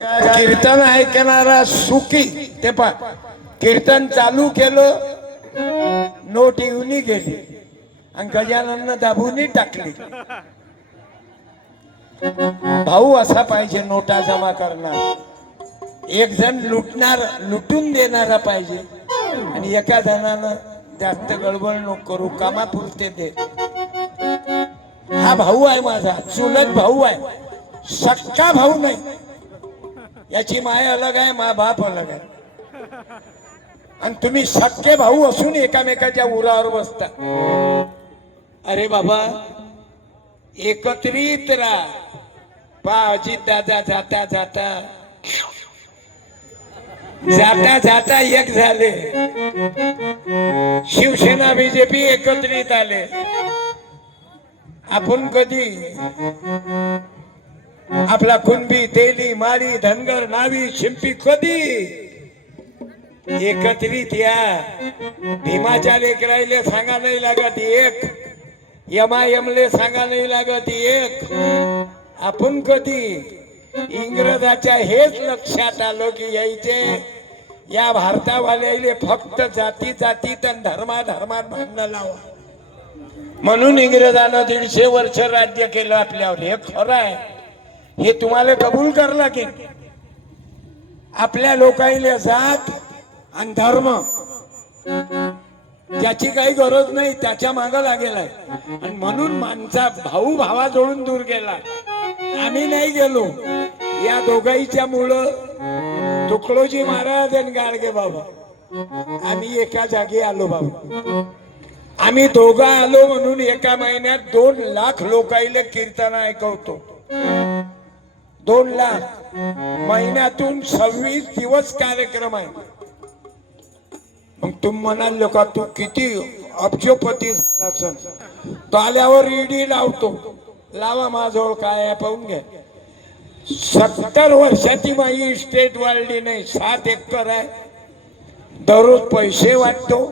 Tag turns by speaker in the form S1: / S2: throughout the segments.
S1: कीर्तन ऐकणारा सुखी ते पा कीर्तन चालू केलं नोट येऊन गेली आणि गजानन दाबूनही टाकली. भाऊ असा पाहिजे नोटा जमा करणार. एक जण लुटणार लुटून देणारा पाहिजे. आणि एका जणानं जास्त गडबड नको करू कामापुरते दे. हा भाऊ आहे माझा चुलत भाऊ आहे. सक्का भाऊ नाही. याची माय अलग आहे मा बाप अलग आहे. आणि तुम्ही सक्के भाऊ असून एकामेकाच्या उरावर बसता. अरे बाबा एकत्रित राहा. पा अजित दादा जाता जाता. जाता जाता एक झाले. शिवसेना बीजेपी एकत्रित आले. आपण कधी आपला कुणबी तेली माळी धनगर नावी शिंपी कधी? एकत्रित या. भीमाच्या लेकरायले सांगा नाही लागत एक. यमायमले सांगा नाही लागत एक. आपण कधी? इंग्रजाच्या हेच लक्षात आलं की यायचे. या भारतावाल्याले फक्त जाती जातीत आणि धर्मा धर्मात भांडणं लावा. म्हणून इंग्रजानं दीडशे वर्ष राज्य केलं आपल्यावर. हे खरं आहे. हे तुम्हाला कबूल करला की आपल्या लोकांना जात आणि धर्म. ज्याची काही गरज नाही त्याच्या माग लागेल आहे. आणि म्हणून माणसा भाऊ भावा जोडून दूर गेला. आम्ही नाही गेलो. या दोघाईच्या मुळं तुकडोजी महाराज आणि गाडगे बाबा. आम्ही एका जागी आलो बाबा. आम्ही दोघं आलो म्हणून एका महिन्यात दोन लाख लोकाईले कीर्तन ऐकवतो. दोन लाख महिन्यातून सव्वीस दिवस कार्यक्रम आहे. मग तुम्ही म्हणाल लोका तू किती अब्जोपती झाला सण तो आल्यावर ईडी लावतो. लावा माझ्याजवळ काय आहे पाहून घ्या. सत्तर वर्षाची माझी इस्टेट वाढली नाही सात एकर आहे. दररोज पैसे वाटतो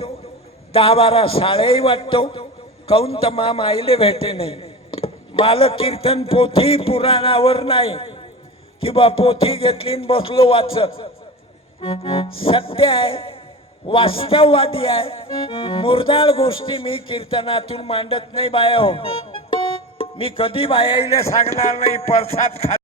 S1: दहा बारा साड्याही वाटतो. काऊन तर माम आईले भेटे नाही. माल कीर्तन पोथी पुराणावर नाही. किंवा बा पोथी घेतली बसलो वाचत. सत्य आहे वास्तववादी आहे. मुरदाळ गोष्टी मी कीर्तनातून मांडत नाही बाया हो. मी कधी बायाईला सांगणार नाही परसाद खा